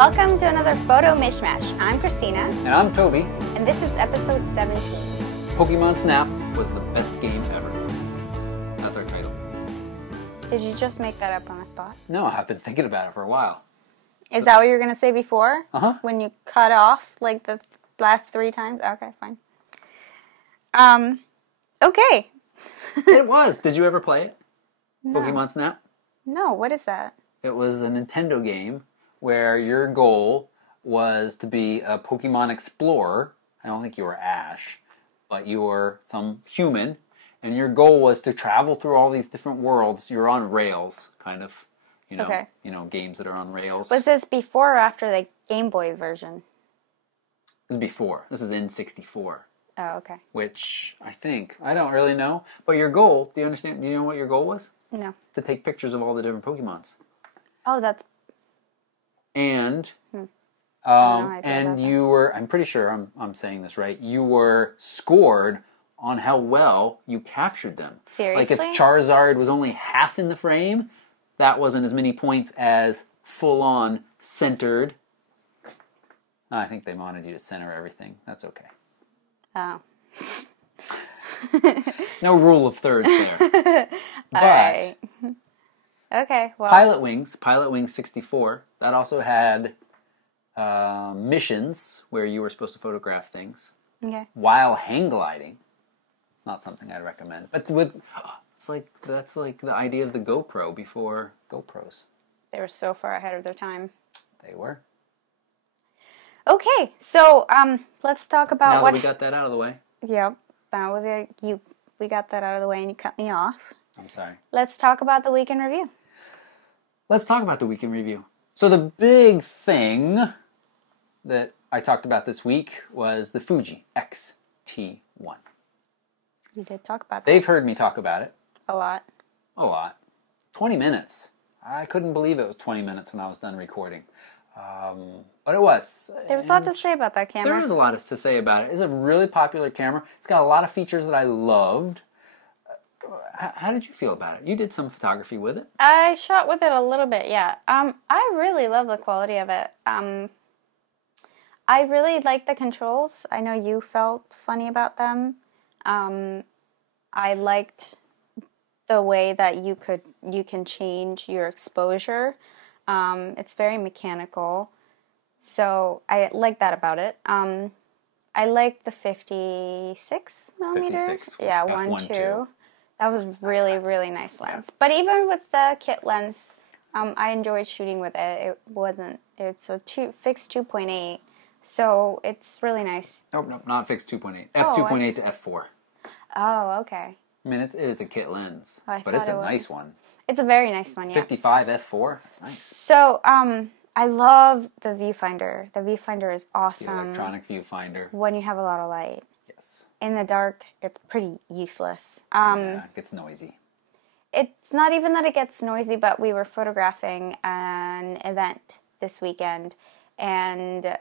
Welcome to another photo mishmash. I'm Christina. And I'm Toby. And this is episode 17. Pokemon Snap was the best game ever. That's our title. Did you just make that up on the spot? No, I've been thinking about it for a while. Is that what you were going to say before? Uh-huh. When you cut off like the last 3 times? Okay, fine. Okay. It was. Did you ever play it? No. Pokemon Snap? No, what is that? It was a Nintendo game where your goal was to be a Pokemon explorer. I don't think you were Ash, but you were some human, and your goal was to travel through all these different worlds. You're on rails, kind of, Okay. Games that are on rails. Was this before or after the Game Boy version? This is before. This is N64. Oh, okay. Which I don't really know. But your goal, do you understand? Do you know what your goal was? No. To take pictures of all the different Pokemons. Oh, that's... And and you were, I'm pretty sure I'm saying this right, you were scored on how well you captured them. Seriously? Like if Charizard was only half in the frame, that wasn't as many points as full-on centered. I think they wanted you to center everything. That's okay. Oh. No rule of thirds there. But Alright. Okay, well... Pilot Wings 64, that also had missions where you were supposed to photograph things. Okay. While hang gliding. It's not something I'd recommend. But that's like the idea of the GoPro before GoPros. They were so far ahead of their time. They were. Okay, so let's talk about now what... that we got that out of the way. Yep. Now we got that out of the way and you cut me off. I'm sorry. Let's talk about the week in review. Let's talk about the week in review. So the big thing that I talked about this week was the Fuji X-T1. You did talk about that. They've heard me talk about it. A lot. A lot. 20 minutes. I couldn't believe it was 20 minutes when I was done recording. But it was. There was a lot to say about that camera. There is a lot to say about it. It's a really popular camera. It's got a lot of features that I loved. How did you feel about it? You did some photography with it. I shot with it a little bit, yeah. I really love the quality of it. I really like the controls. I know you felt funny about them. I liked the way that you can change your exposure. It's very mechanical, so I like that about it. I like the 56 millimeter. 56. Yeah, f1.2. That was really, really nice lens. Yeah. But even with the kit lens, I enjoyed shooting with it. It's a fixed 2.8, so it's really nice. Oh, no, not fixed 2.8. F2.8 to f4. Oh, okay. I mean, it is a kit lens, but it's a nice one. It's a very nice one, yeah. 55 f4, that's nice. So, I love the viewfinder. The viewfinder is awesome. The electronic viewfinder. When you have a lot of light. Yes. In the dark, it's pretty useless. Yeah, it gets noisy. It's not even that it gets noisy, but we were photographing an event this weekend, and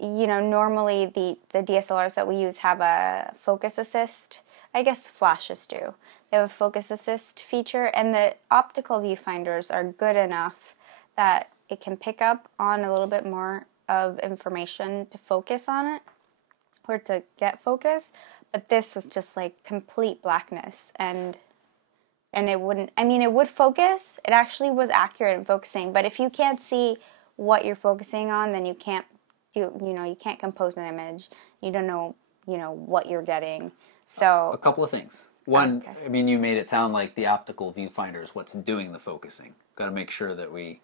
normally the DSLRs that we use have a focus assist. I guess flashes do. They have a focus assist feature, and the optical viewfinders are good enough that it can pick up on a little bit more of information to focus on it, or to get focus. But this was just like complete blackness, and it wouldn't, it would focus. It actually was accurate in focusing, but if you can't see what you're focusing on, then you can't you can't compose an image. You don't know, what you're getting. So a couple of things. One, okay. You made it sound like the optical viewfinder is what's doing the focusing. Got to make sure that it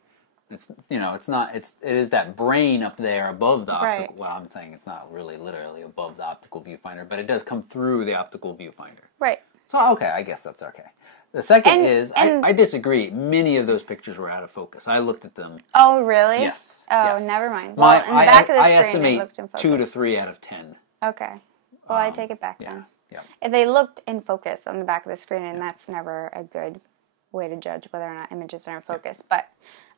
is that brain up there above the optical. Right. Well, I'm saying it's not really literally above the optical viewfinder, but it does come through the optical viewfinder. Right. So, okay, I guess that's okay. The second is, I disagree. Many of those pictures were out of focus. I looked at them. Oh, really? Yes. Oh, yes. Never mind. Well, in the back of the screen, it looked in focus. 2 to 3 out of 10. Okay. Well, I take it back then. Yeah. They looked in focus on the back of the screen, and that's never a good way to judge whether or not images are in focus. Yeah.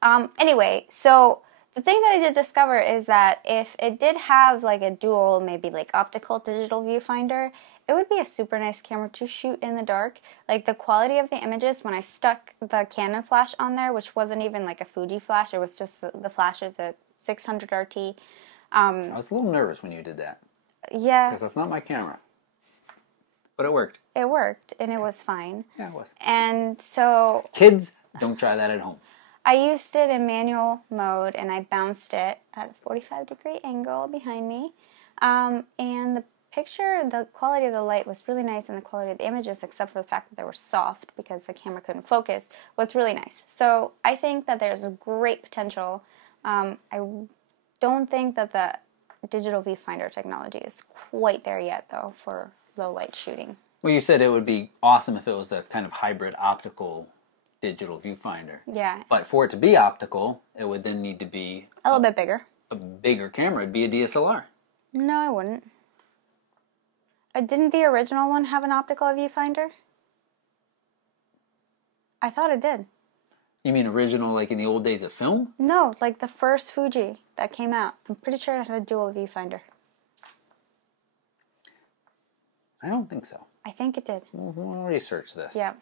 But anyway, so the thing that I did discover is that if it did have like a dual, maybe like optical digital viewfinder, it would be a super nice camera to shoot in the dark. Like the quality of the images, when I stuck the Canon flash on there, which wasn't even like a Fuji flash, it was just the flash is a 600 RT. I was a little nervous when you did that. Yeah. Because that's not my camera. But it worked. It worked, and it was fine. Yeah, it was. And so... Kids, don't try that at home. I used it in manual mode, and I bounced it at a 45-degree angle behind me. And the picture, the quality of the light was really nice, and the quality of the images, except for the fact that they were soft because the camera couldn't focus, was really nice. So I think that there's a great potential. I don't think that the digital viewfinder technology is quite there yet, though, for low light shooting. Well, you said it would be awesome if it was a kind of hybrid optical digital viewfinder. Yeah. But for it to be optical, it would then need to be... a little bit bigger. A bigger camera. It'd be a DSLR. No, I wouldn't. Didn't the original one have an optical viewfinder? I thought it did. You mean original, like in the old days of film? No, like the first Fuji that came out. I'm pretty sure it had a dual viewfinder. I don't think so. I think it did. We'll research this. Yeah.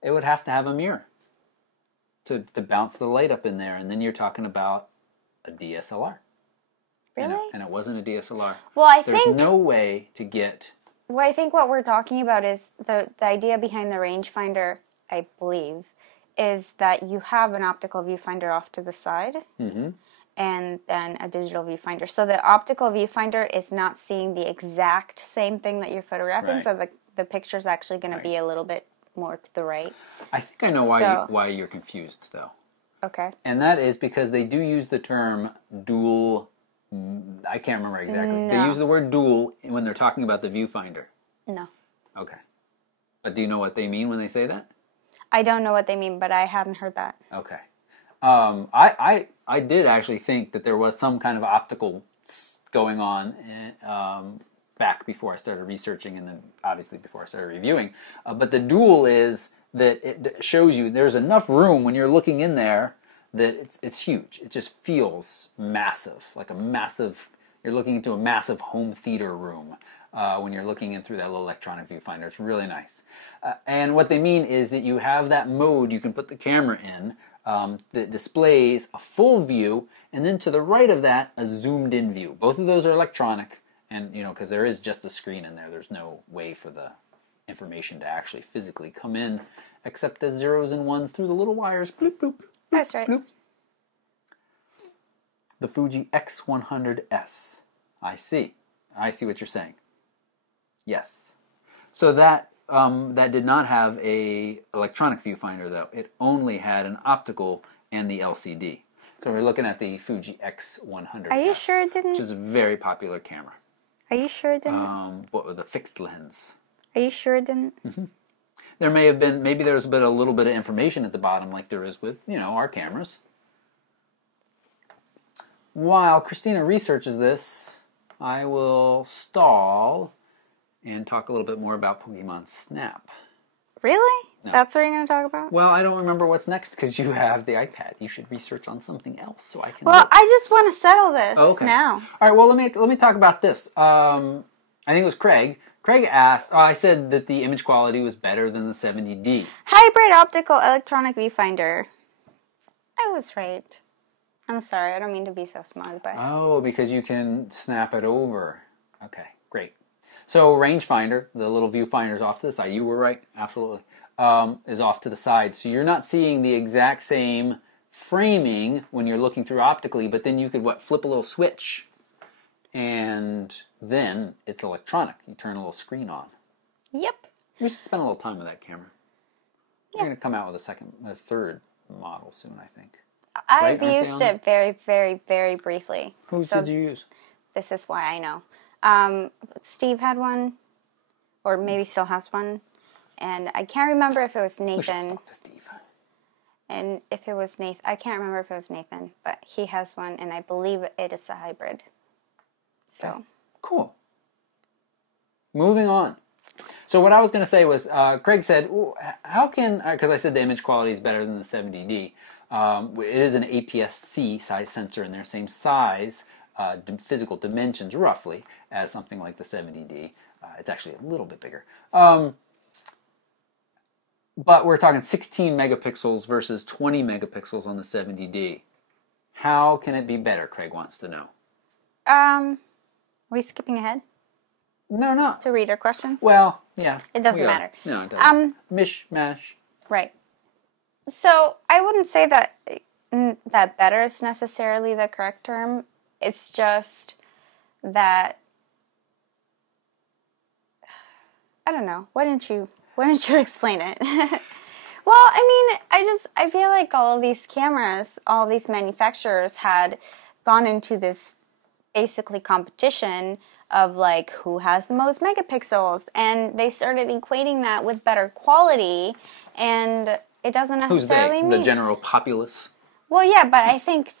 It would have to have a mirror to bounce the light up in there, and then you're talking about a DSLR. Really? And it wasn't a DSLR. Well, I There's think... no way to get... Well, I think what we're talking about is the idea behind the rangefinder, I believe, is that you have an optical viewfinder off to the side, and then a digital viewfinder. So the optical viewfinder is not seeing the exact same thing that you're photographing, Right. so the picture's actually going to be a little bit more to the right. I think I know why you're confused, though. Okay. And that is because they do use the term dual... I can't remember exactly. No. They use the word dual when they're talking about the viewfinder. No. Okay. But do you know what they mean when they say that? I don't know what they mean, but I hadn't heard that. Okay. I did actually think that there was some kind of optical going on back before I started researching, and then obviously before I started reviewing. But the dual is that it shows you there's enough room when you're looking in there that it's huge. It just feels massive, like a massive... You're looking into a massive home theater room when you're looking in through that little electronic viewfinder. It's really nice. And what they mean is that you have that mode you can put the camera in that displays a full view, and then to the right of that, a zoomed-in view. Both of those are electronic, and because there is just a screen in there, there's no way for the information to actually physically come in, except as zeros and ones through the little wires. Bloop, bloop, bloop. That's right. Bloop. The Fuji X100S. I see what you're saying. Yes. So that did not have a electronic viewfinder, though. It only had an optical and the LCD. So we're looking at the Fuji X100S. Are you sure it didn't? Which is a very popular camera. Are you sure it didn't? What with a fixed lens. Are you sure it didn't? Mm-hmm. There may have been, maybe there's been a little bit of information at the bottom like there is with, our cameras. While Christina researches this, I will stall and talk a little bit more about Pokemon Snap. Really? No. That's what you're going to talk about? Well, I don't remember what's next because you have the iPad. You should research on something else so I can... Well, I just want to settle this now. All right, well, let me talk about this. I think it was Craig. Craig asked, I said that the image quality was better than the 70D. Hybrid optical electronic viewfinder. I was right. I'm sorry, I don't mean to be so smug, but... Oh, because you can snap it over. Okay, great. So rangefinder, the little viewfinder's off to the side. You were right, absolutely. Is off to the side. So you're not seeing the exact same framing when you're looking through optically, but then you could, flip a little switch, and then it's electronic. You turn a little screen on. Yep. We should spend a little time with that camera. We're going to come out with a third model soon, I think. I've used it very, very, very briefly. Who did you use? This is why I know. Steve had one, or maybe still has one, and I can't remember if it was Nathan. We should talk to Steve. And if it was Nathan, I can't remember if it was Nathan, but he has one, and I believe it is a hybrid. So okay. Cool. Moving on. So what I was going to say was, Craig said, how can, because I said the image quality is better than the 70D. It is an APS-C size sensor in their same size, physical dimensions roughly, as something like the 70D. It's actually a little bit bigger. But we're talking 16 megapixels versus 20 megapixels on the 70D. How can it be better, Craig wants to know. Are we skipping ahead? No, no. To reader questions? Well, yeah. It doesn't matter. No, it doesn't. Mish, mash. Right. So I wouldn't say that better is necessarily the correct term. It's just that I don't know. Why didn't you explain it? Well, I mean, I feel like all of these cameras, all these manufacturers had gone into this basically competition of like who has the most megapixels, and they started equating that with better quality, and it doesn't necessarily mean the general populace. Well, yeah, but I think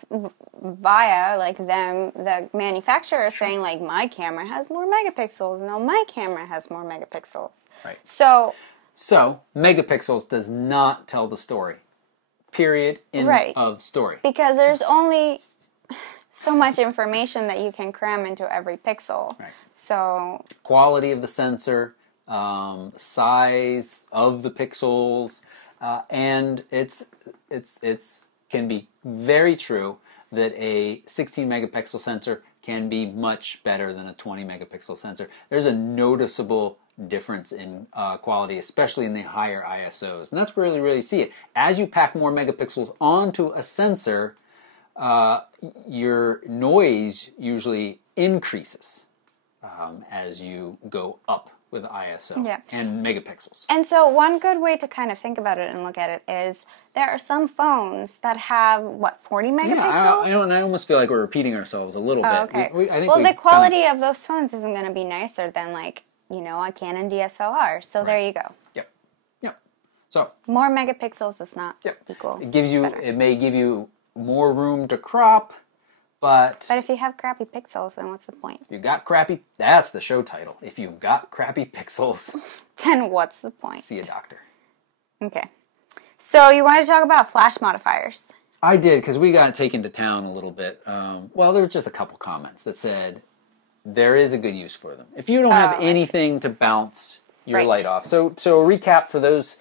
via like them, the manufacturer is saying like my camera has more megapixels. No, my camera has more megapixels. Right. So megapixels does not tell the story. Period. End of story. Because there's only so much information that you can cram into every pixel. Right. So quality of the sensor, size of the pixels, and it's can be very true that a 16 megapixel sensor can be much better than a 20 megapixel sensor. There's a noticeable difference in quality, especially in the higher ISOs. And that's where you really see it. As you pack more megapixels onto a sensor, your noise usually increases as you go up with ISO and megapixels. And so one good way to kind of think about it and look at it is there are some phones that have, 40 megapixels? Yeah, I almost feel like we're repeating ourselves a little bit. Okay. I think the quality of those phones isn't going to be nicer than like, a Canon DSLR. So there you go. Yep. So more megapixels is not equal. It may give you more room to crop, but if you have crappy pixels, then what's the point? You got crappy. That's the show title. If you've got crappy pixels, then what's the point? See a doctor. Okay. So you wanted to talk about flash modifiers. I did, because we got taken to town a little bit. There were just a couple comments that said there is a good use for them. If you don't have anything to bounce your light off. So a recap for those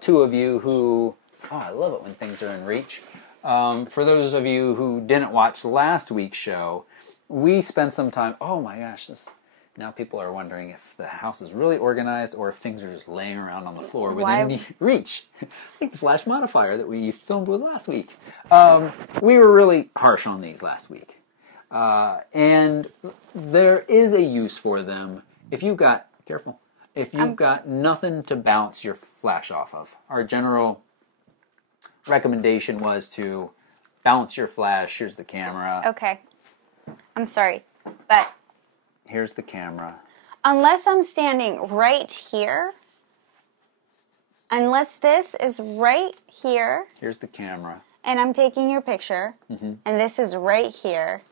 two of you who... Oh, I love it when things are in reach. For those of you who didn't watch last week's show, we spent some time... Oh my gosh, now people are wondering if the house is really organized or if things are just laying around on the floor within reach. Like the flash modifier that we filmed with last week. We were really harsh on these last week. And there is a use for them if you've got... Careful. If you've got nothing to bounce your flash off of. Our general recommendation was to bounce your flash. Here's the camera. Okay. I'm sorry, but... Here's the camera. Unless I'm standing right here, unless this is right here... Here's the camera. And I'm taking your picture, and this is right here,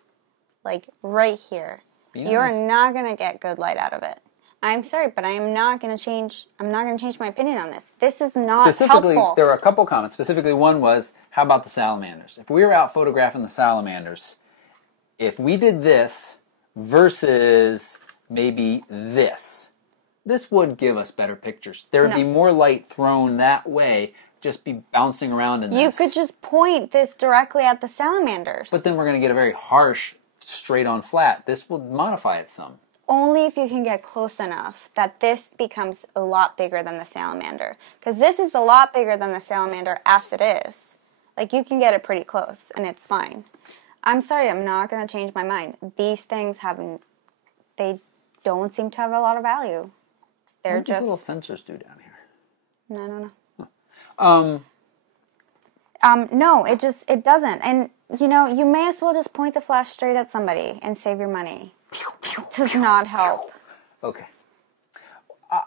like right here. You're not going to get good light out of it. I'm sorry, but I'm not going to change my opinion on this. This is not helpful. There were a couple comments. Specifically, one was, how about the salamanders? If we were out photographing the salamanders, if we did this versus maybe this would give us better pictures. There would be more light thrown that way, just be bouncing around in this. You could just point this directly at the salamanders. But then we're going to get a very harsh, straight on flat. This will modify it some. Only if you can get close enough that this becomes a lot bigger than the salamander. Because this is a lot bigger than the salamander as it is. Like, you can get it pretty close, and it's fine. I'm sorry, I'm not going to change my mind. These things they don't seem to have a lot of value. They're what just... What do little sensors do down here? No. Huh. No, it doesn't. And, you may as well just point the flash straight at somebody and save your money. It does not help. Okay.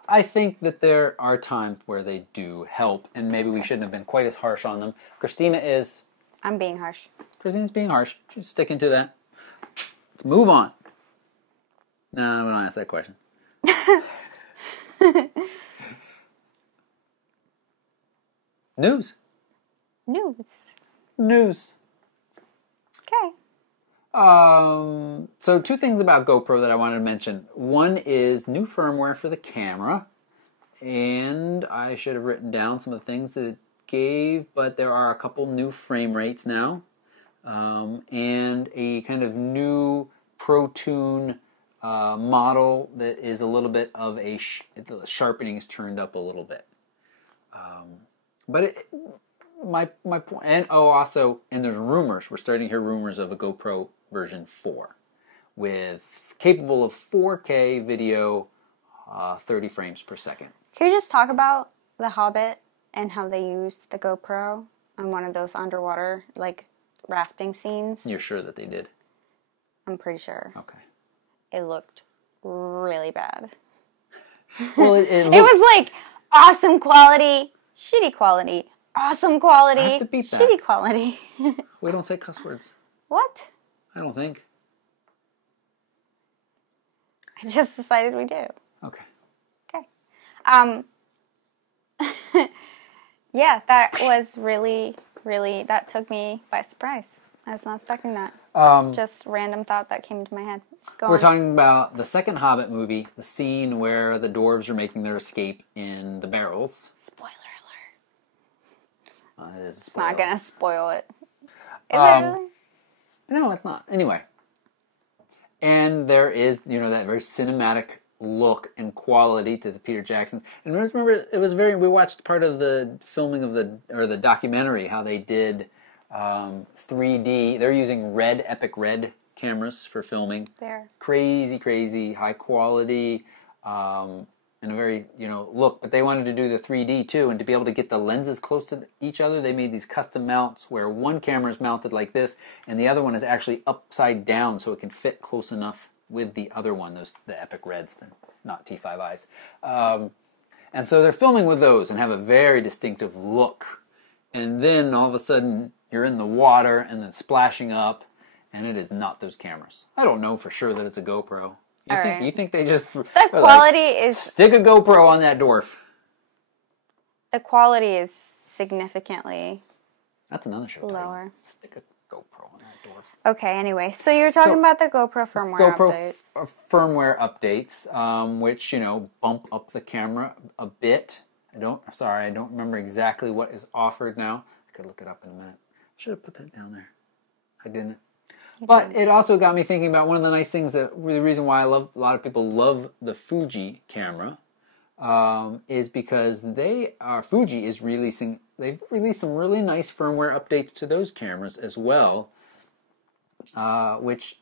I think that there are times where they do help, and maybe we shouldn't have been quite as harsh on them. Christina is... I'm being harsh. Christina's being harsh. She's sticking to that. Let's move on. No, we don't ask that question. News. News. News. Okay. So two things about GoPro that I wanted to mention. One is new firmware for the camera, and I should have written down some of the things that it gave, but there are a couple new frame rates now, and a kind of new ProTune model that is a little bit of the sharpening is turned up a little bit. But my point, and also, and there's rumors. We're starting to hear rumors of a GoPro version 4 with capable of 4K video, 30 frames per second. Can you just talk about The Hobbit and how they used the GoPro on one of those underwater rafting scenes? You're sure that they did? I'm pretty sure. Okay. It looked really bad. Well, it was awesome quality, shitty quality, awesome quality, I have to beat that. Shitty quality. We don't say cuss words. What? I don't think. I just decided we do. Okay. Yeah, that was really, that took me by surprise. I was not expecting that. Just random thought that came into my head. We're talking about the second Hobbit movie, the scene where the dwarves are making their escape in the barrels. Spoiler alert. It is a It's spoiler. not going to spoil it. Is it really? No, it's not. Anyway. And there is, that very cinematic look and quality to the Peter Jackson. And remember, we watched part of the filming of the documentary, how they did 3D. They're using Epic Red cameras for filming. There. Crazy, high quality, and a very, look. But they wanted to do the 3D too, and to be able to get the lenses close to each other, they made these custom mounts where one camera is mounted like this, and the other one is actually upside down so it can fit close enough with the other one, the Epic Reds, not T5Is. And so they're filming with those and have a very distinctive look. And then all of a sudden, you're in the water and then splashing up, and it is not those cameras. I don't know for sure that it's a GoPro. You think they just... The quality is... Stick a GoPro on that dwarf. The quality is significantly... That's another show lower. Title. Stick a GoPro on that dwarf. Okay, anyway. So you're talking about the GoPro firmware updates. Firmware updates, which, bump up the camera a bit. I don't remember exactly what is offered now. I could look it up in a minute. I should have put that down there. I didn't. But it also got me thinking about one of the nice things the reason why a lot of people love the Fuji camera is because Fuji is they've released some really nice firmware updates to those cameras as well, which,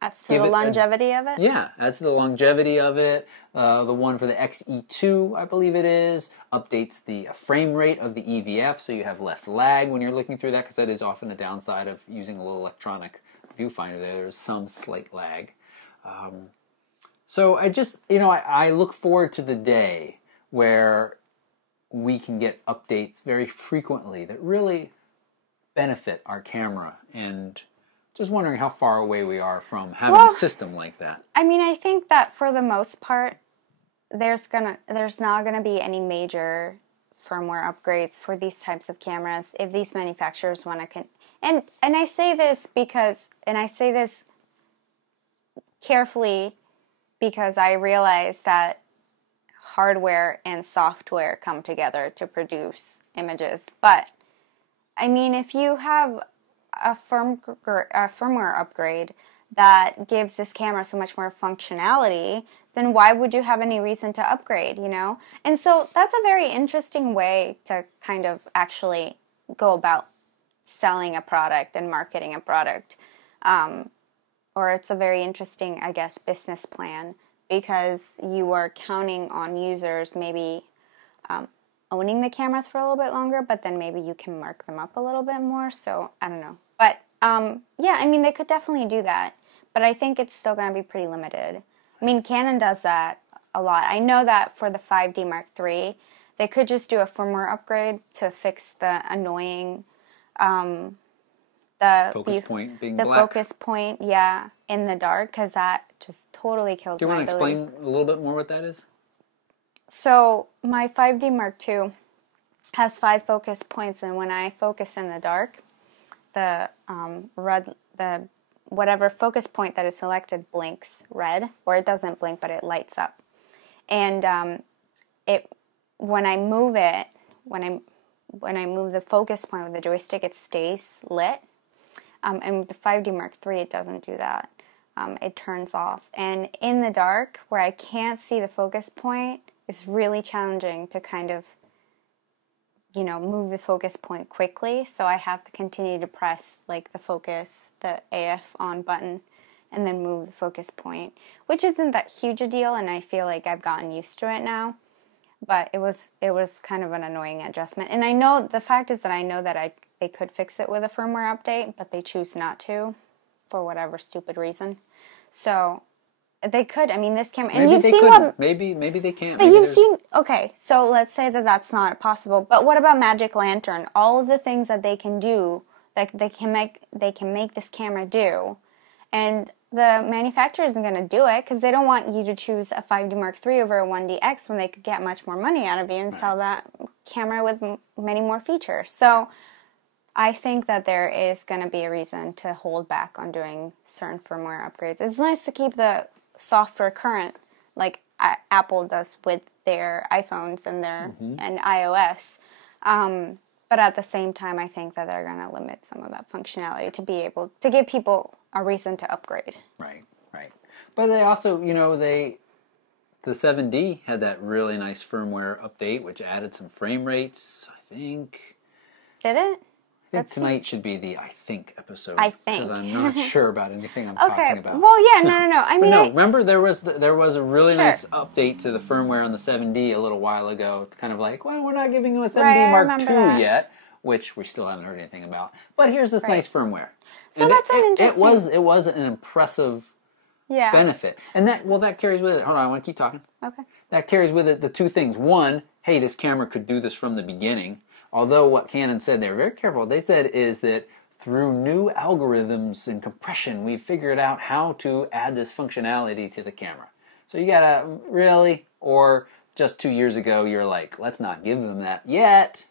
Adds to the longevity of it? Yeah, adds to the longevity of it. The one for the XE2, I believe it is, updates the frame rate of the EVF so you have less lag when you're looking through that, because that is often a downside of using a little electronic viewfinder. There's some slight lag. So I just, I look forward to the day where we can get updates very frequently that really benefit our camera, and just wondering how far away we are from having a system like that. I mean, I think that for the most part, there's not gonna be any major firmware upgrades for these types of cameras if these manufacturers want to and I say this carefully because I realize that hardware and software come together to produce images. But I mean, if you have a firmware upgrade that gives this camera so much more functionality, then why would you have any reason to upgrade, And so that's a very interesting way to kind of actually go about selling a product and marketing a product. Or it's a very interesting, I guess, business plan, because you are counting on users maybe owning the cameras for a little bit longer, but then maybe you can mark them up a little bit more. So I don't know. But yeah, I mean, they could definitely do that, but I think it's still going to be pretty limited. I mean, Canon does that a lot. I know that for the 5D Mark III, they could just do a firmware upgrade to fix the annoying focus point being the black. Focus point, yeah, in the dark, because that just totally kills my ability. Do you want to explain a little bit more what that is? So my 5D Mark II has 5 focus points, and when I focus in the dark, the red, the whatever focus point that is selected blinks red, or it doesn't blink, but it lights up. And when I move it, when I move the focus point with the joystick, it stays lit. And with the 5D Mark III, it doesn't do that. It turns off. And in the dark, where I can't see the focus point, it's really challenging to kind of, you know, move the focus point quickly. So I have to continue to press like the focus, the AF on button, and then move the focus point, which isn't that huge a deal, and I feel like I've gotten used to it now. But it was kind of an annoying adjustment. And I know, the fact is that I know that they could fix it with a firmware update, but they choose not to for whatever stupid reason. So they could. I mean, this camera, and you've seen what maybe they can't. But you've seen, okay, so let's say that that's not possible. But what about Magic Lantern? All of the things that they can do, that they can make this camera do, and the manufacturer isn't going to do it because they don't want you to choose a 5D Mark III over a 1DX when they could get much more money out of you and sell that camera with many more features. So I think that there is going to be a reason to hold back on doing certain firmware upgrades. It's nice to keep the software current, like Apple does with their iPhones and their and iOS. But at the same time, I think that they're going to limit some of that functionality to be able to give people a reason to upgrade. Right. But they also, you know, the 7D had that really nice firmware update, which added some frame rates, I think. Did it? I think tonight should be the I think episode. I think. Because I'm not sure about anything I'm talking about. Well, yeah, no. I mean, remember there was a really nice update to the firmware on the 7D a little while ago. It's kind of like, well, we're not giving you a 7D Mark II yet, which we still haven't heard anything about. But here's this nice firmware. So and that's an interesting. It was an impressive benefit, and that carries with it. Hold on, I want to keep talking. Okay. That carries with it the two things. One, hey, this camera could do this from the beginning. Although what Canon said, they were very careful. They said is that through new algorithms and compression, we've figured out how to add this functionality to the camera. So you gotta really, or just 2 years ago, you're like, let's not give them that yet.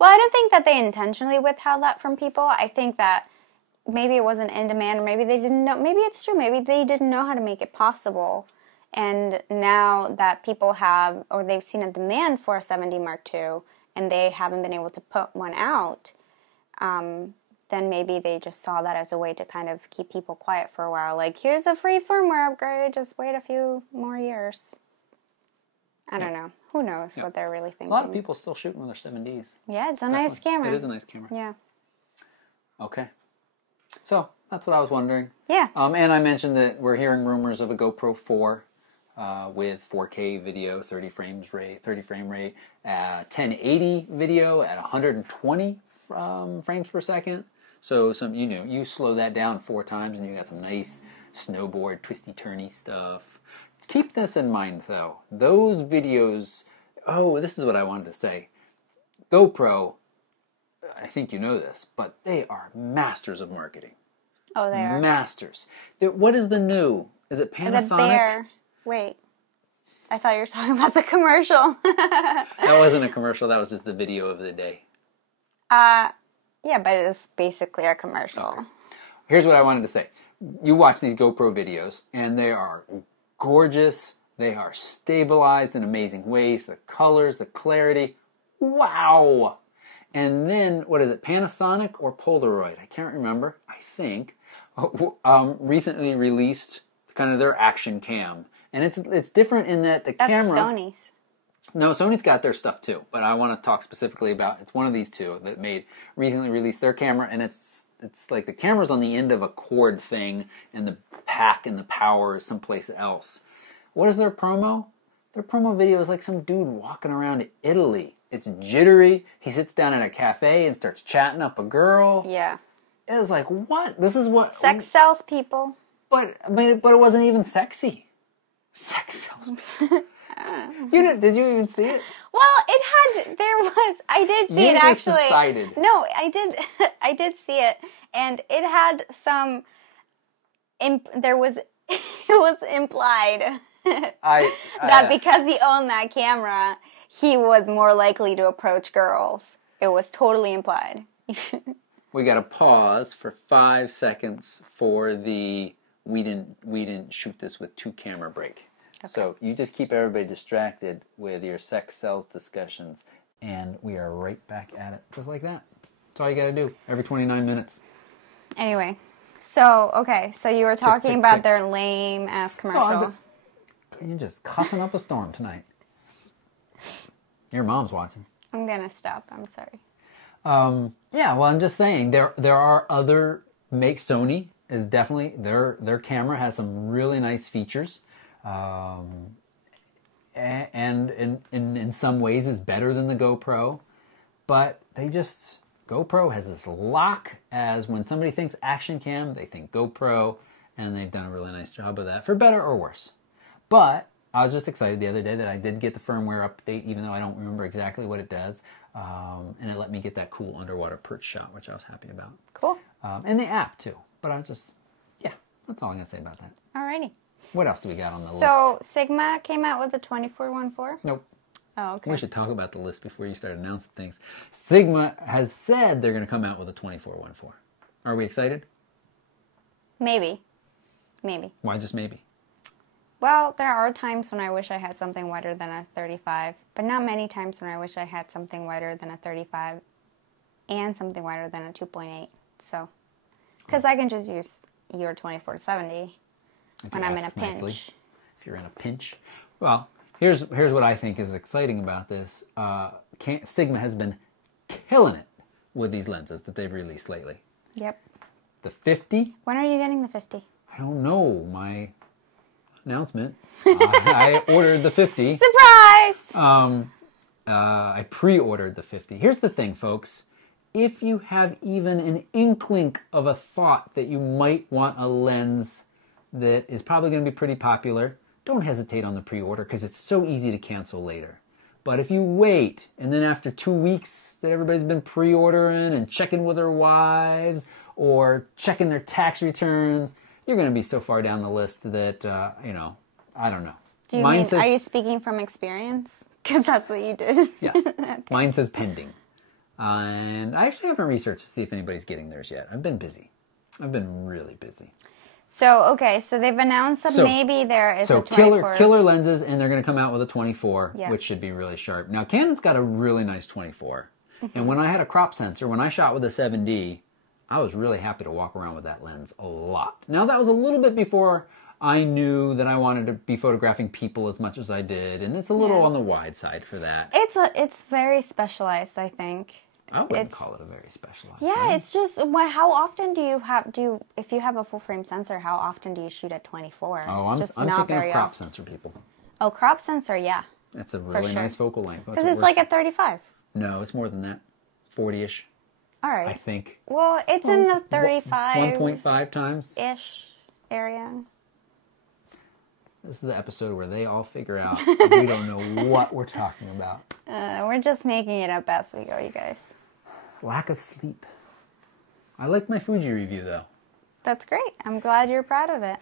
Well, I don't think that they intentionally withheld that from people. I think that maybe it wasn't in demand, or maybe they didn't know. Maybe it's true. Maybe they didn't know how to make it possible. And now that people have, or they've seen a demand for a 7D Mark II, and they haven't been able to put one out, then maybe they just saw that as a way to kind of keep people quiet for a while. Like, here's a free firmware upgrade, just wait a few more years. I don't know. Who knows what they're really thinking. A lot of people still shooting with their 7Ds. Yeah, it's a nice camera. It is a nice camera. Yeah. Okay. So, that's what I was wondering. Yeah. And I mentioned that we're hearing rumors of a GoPro 4 with 4K video, 30 frame rate, 1080 video at 120 frames per second. So you slow that down 4 times and you got some nice snowboard twisty turny stuff. Keep this in mind though. Those videos, this is what I wanted to say. GoPro, I think you know this, but they are masters of marketing. Oh, they are. Masters. What is the new? Is it Panasonic? The Bear. Wait. I thought you were talking about the commercial. That wasn't a commercial. That was just the video of the day. Yeah, but it is basically a commercial. Okay. Here's what I wanted to say. You watch these GoPro videos, and they are gorgeous. They are stabilized in amazing ways. The colors, the clarity. Wow! And then, what is it, Panasonic or Polaroid? I can't remember. I think. Recently released kind of their action cam. And it's different in that the camera... That's Sony's. No, Sony's got their stuff too. But I want to talk specifically about... It's one of these two that recently released their camera. And it's like the camera's on the end of a cord thing. And the pack and the power is someplace else. What is their promo? Their promo video is like some dude walking around Italy. It's jittery. He sits down at a cafe and starts chatting up a girl. Yeah. It was like, what? This is what... Sex sells people. But it wasn't even sexy. Sex sells people. Did you even see it? Well, I did see it actually. You just decided. No, I did see it. And it had some, it was implied that because he owned that camera, he was more likely to approach girls. It was totally implied. we got to pause for 5 seconds for the we didn't shoot this with 2 camera break. Okay. So you just keep everybody distracted with your sex sells discussions, and we are right back at it just like that. That's all you got to do every 29 minutes. Anyway, so you were talking about their lame ass commercial. You're just cussing up a storm tonight. Your mom's watching. I'm gonna stop. I'm sorry. Yeah, well, I'm just saying there are other Sony is definitely their camera has some really nice features, and in some ways is better than the GoPro, but GoPro has this lock as when somebody thinks action cam, they think GoPro, and they've done a really nice job of that for better or worse. But I was just excited the other day that I did get the firmware update, even though I don't remember exactly what it does. And it let me get that cool underwater perch shot, which I was happy about. Cool. And the app, too. But that's all I'm going to say about that. Alrighty. What else do we got on the list? So, Sigma came out with the 2414? Nope. Oh, okay. We should talk about the list before you start announcing things. Sigma has said they're going to come out with a 2414. Are we excited? Maybe. Why just maybe? Well, there are times when I wish I had something wider than a 35, but not many times when I wish I had something wider than a 35 and something wider than a 2.8. So, because I can just use your 24-70 when I'm in a pinch. Nicely, if you're in a pinch. Well, here's what I think is exciting about this. Sigma has been killing it with these lenses that they've released lately. Yep. The 50. When are you getting the 50? I don't know. My announcement. I ordered the 50. Surprise! I pre-ordered the 50. Here's the thing, folks. If you have even an inkling of a thought that you might want a lens that is probably going to be pretty popular, don't hesitate on the pre-order because it's so easy to cancel later. But if you wait, and then after 2 weeks that everybody's been pre-ordering and checking with their wives or checking their tax returns, you're going to be so far down the list that, I don't know. Do you mean, are you speaking from experience? Because that's what you did. Yes. Okay. Mine says pending. And I actually haven't researched to see if anybody's getting theirs yet. I've been busy. I've been really busy. So they've announced that maybe there is a 24. Killer lenses, and they're going to come out with a 24, yeah, which should be really sharp. Now, Canon's got a really nice 24. And when I had a crop sensor, when I shot with a 7D, I was really happy to walk around with that lens a lot. Now, that was a little bit before I knew that I wanted to be photographing people as much as I did, and it's a little on the wide side for that. It's very specialized, I think. I wouldn't call it a very specialized lens. Yeah, it's just, how often if you have a full frame sensor, how often do you shoot at 24? Oh, I'm thinking of crop sensor people. Oh, crop sensor, yeah. It's a really nice focal length. Because it's like at 35. No, it's more than that. 40-ish. All right. I think. Well, it's in the 35 1.5 times ish area. This is the episode where they all figure out we don't know what we're talking about. We're just making it up as we go, you guys. Lack of sleep. I like my Fuji review, though. That's great. I'm glad you're proud of it.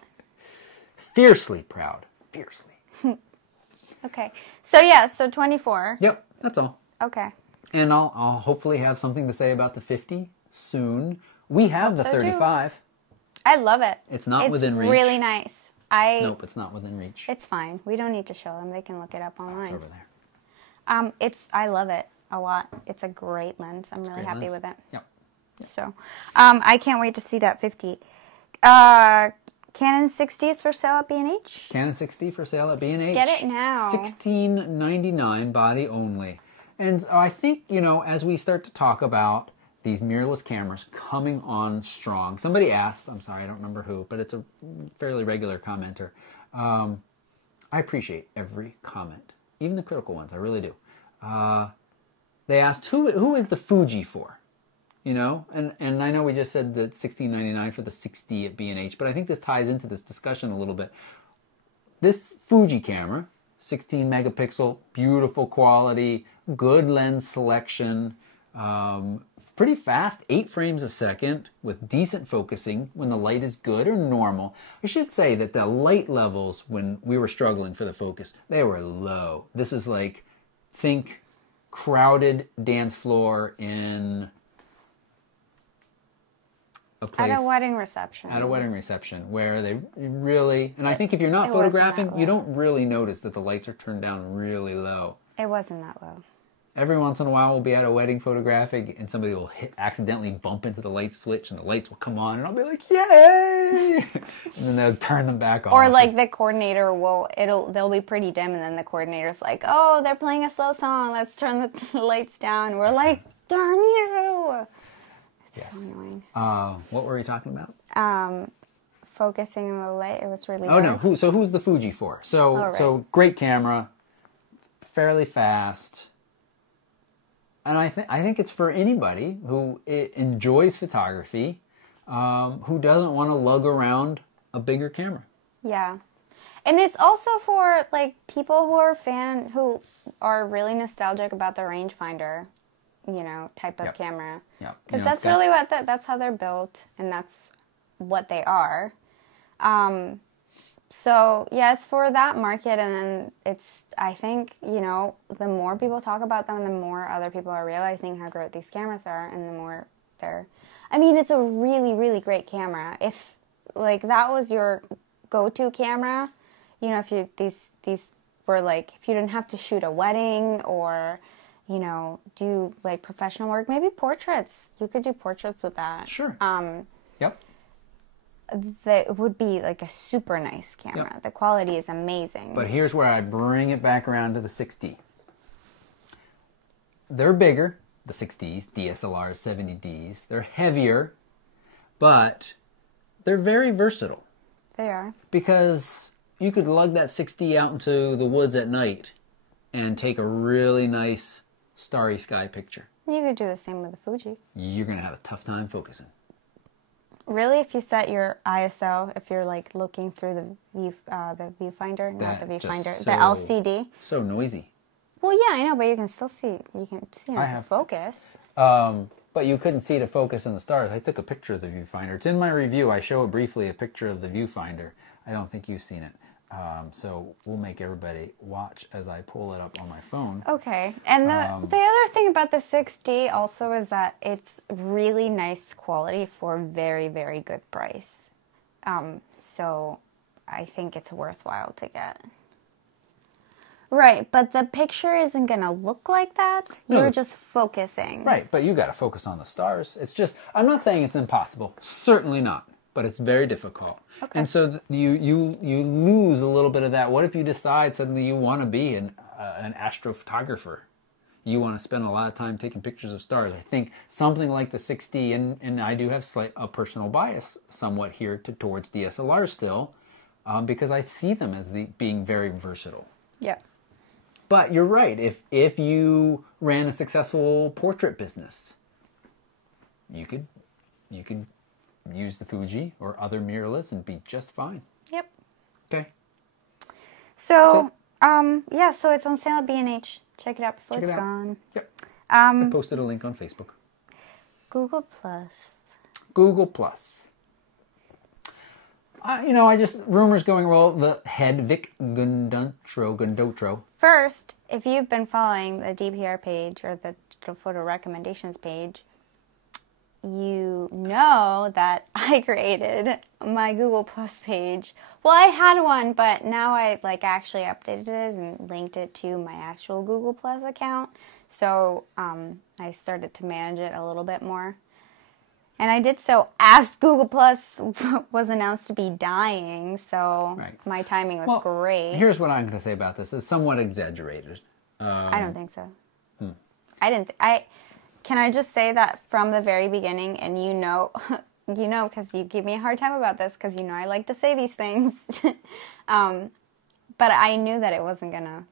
Fiercely proud. Fiercely. Okay. So 24. Yep, that's all. Okay. And I'll hopefully have something to say about the 50 soon. We have the 35. I love it. It's not within reach. It's really nice. Nope, it's not within reach. It's fine. We don't need to show them. They can look it up online. It's over there. I love it a lot. It's a great lens. I'm really happy with it. Yep. So, I can't wait to see that 50. Canon 60s for sale at B&H? Canon 60 for sale at B&H. Get it now. $16.99 body only. And I think, as we start to talk about these mirrorless cameras coming on strong, somebody asked, I'm sorry, I don't remember who, but it's a fairly regular commenter. I appreciate every comment, even the critical ones, I really do. They asked, who is the Fuji for? And I know we just said that $16.99 for the 60 at B&H, but I think this ties into this discussion a little bit. This Fuji camera, 16 megapixel, beautiful quality, good lens selection, pretty fast, 8 frames a second with decent focusing when the light is good or normal. I should say that the light levels when we were struggling for the focus, they were low. This is like, think crowded dance floor in a place... At a wedding reception. At a wedding reception, where they really... And I think if you're not photographing, you don't really notice that the lights are turned down really low. It wasn't that low. Every once in a while, we'll be at a wedding photographing, and somebody will accidentally bump into the light switch, and the lights will come on, and I'll be like, yay! And then they'll turn them back on. Or like the coordinator they'll be pretty dim, and then the coordinator's like, oh, they're playing a slow song, let's turn the lights down. We're like, darn you! It's so annoying. What were we talking about? Focusing on the light, it was really Oh, no, so who's the Fuji for? So great camera, fairly fast. And I think it's for anybody who enjoys photography, who doesn't want to lug around a bigger camera. Yeah. And it's also for like people who are really nostalgic about the rangefinder, type of camera. Yeah. Because that's really that's how they're built, and that's what they are. So, yeah, it's for that market, and then I think, the more people talk about them, the more other people are realizing how great these cameras are, and the more it's a really, really great camera. If, that was your go-to camera, if these were, if you didn't have to shoot a wedding or, do, professional work, maybe portraits. You could do portraits with that. Sure. Yep. That would be a super nice camera. Yep. The quality is amazing. But here's where I bring it back around to the 6D. They're bigger, the 6Ds, DSLRs, 70Ds. They're heavier, but they're very versatile. They are. Because you could lug that 6D out into the woods at night and take a really nice starry sky picture. You could do the same with the Fuji. You're going to have a tough time focusing. Really, if you set your ISO, if you're looking through the viewfinder, not the viewfinder, the LCD. So noisy. Well, yeah, I know, but you can still see. You can see the focus. But you couldn't see the focus in the stars. I took a picture of the viewfinder. It's in my review. I show it briefly, a picture of the viewfinder. I don't think you've seen it. So we'll make everybody watch as I pull it up on my phone. Okay. And the other thing about the 6D also is that it's really nice quality for very, very good price. So I think it's worthwhile to get. Right, but the picture isn't going to look like that. No. You're just focusing. Right, but you got to focus on the stars. It's just, I'm not saying it's impossible. Certainly not. But it's very difficult. Okay. And so you lose a little bit of that. What if you decide suddenly you want to be an astrophotographer? You want to spend a lot of time taking pictures of stars. I think something like the 6D, and I do have a personal bias somewhat here towards DSLR still, because I see them as being very versatile. Yeah. But you're right. If you ran a successful portrait business, you could use the Fuji or other mirrorless and be just fine. Yep. Okay. So so it's on sale at B&H. Check it out before it's gone. Yep. I posted a link on Facebook. Google Plus. Google Plus. Rumors going around the head Vic Gundotro. First, if you've been following the DPR page or the photo recommendations page, you know that I created my Google Plus page. Well, I had one, but now I actually updated it and linked it to my actual Google Plus account. So I started to manage it a little bit more. And I did so as Google Plus was announced to be dying, so my timing was great. Here's what I'm going to say about this. It's somewhat exaggerated. I don't think so. Can I just say that from the very beginning, and because you give me a hard time about this, because I like to say these things, but I knew that it wasn't gonna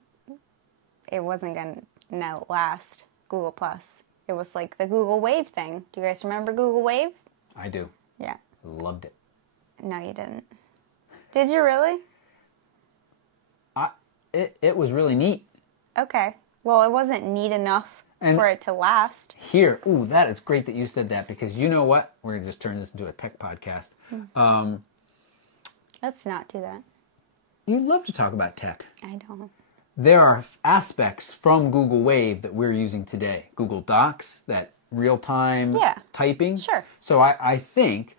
last Google Plus. It was like the Google Wave thing. Do you guys remember Google Wave? I do. Yeah. Loved it. No, you didn't. Did you really? It was really neat. Okay. Well, it wasn't neat enough for it to last. That is great that you said that, because you know what? We're going to just turn this into a tech podcast. Let's not do that. You love to talk about tech. I don't. There are aspects from Google Wave that we're using today. Google Docs, that real-time typing. Sure. So I think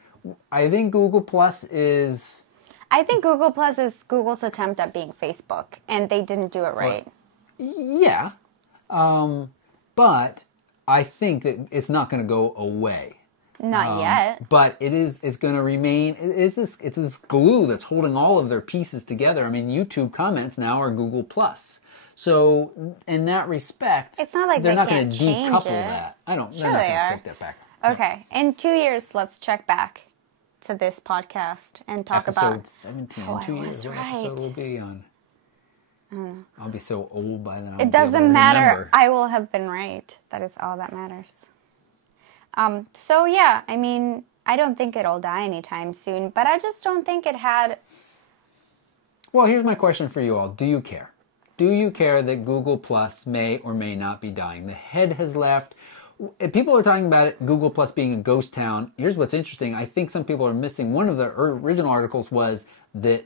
I think Google Plus is... I think Google Plus is Google's attempt at being Facebook, and they didn't do it right. Yeah. But I think that it's not going to go away. Not yet. But it's going to remain, it's this glue that's holding all of their pieces together. I mean, YouTube comments now are Google Plus. So in that respect, it's not like they're not going to decouple that. Sure, they're not going to take that back. Okay. No. In 2 years, let's check back to this podcast and talk about episode 17. In 2 years, what episode will be on? I'll be so old by then. It doesn't matter. I will have been right. That is all that matters. So yeah, I mean, I don't think it'll die anytime soon, but I just don't think it had... Well, here's my question for you all. Do you care? Do you care that Google Plus may or may not be dying? The head has left. People are talking about it, Google Plus being a ghost town. Here's what's interesting. I think some people are missing. One of the original articles was that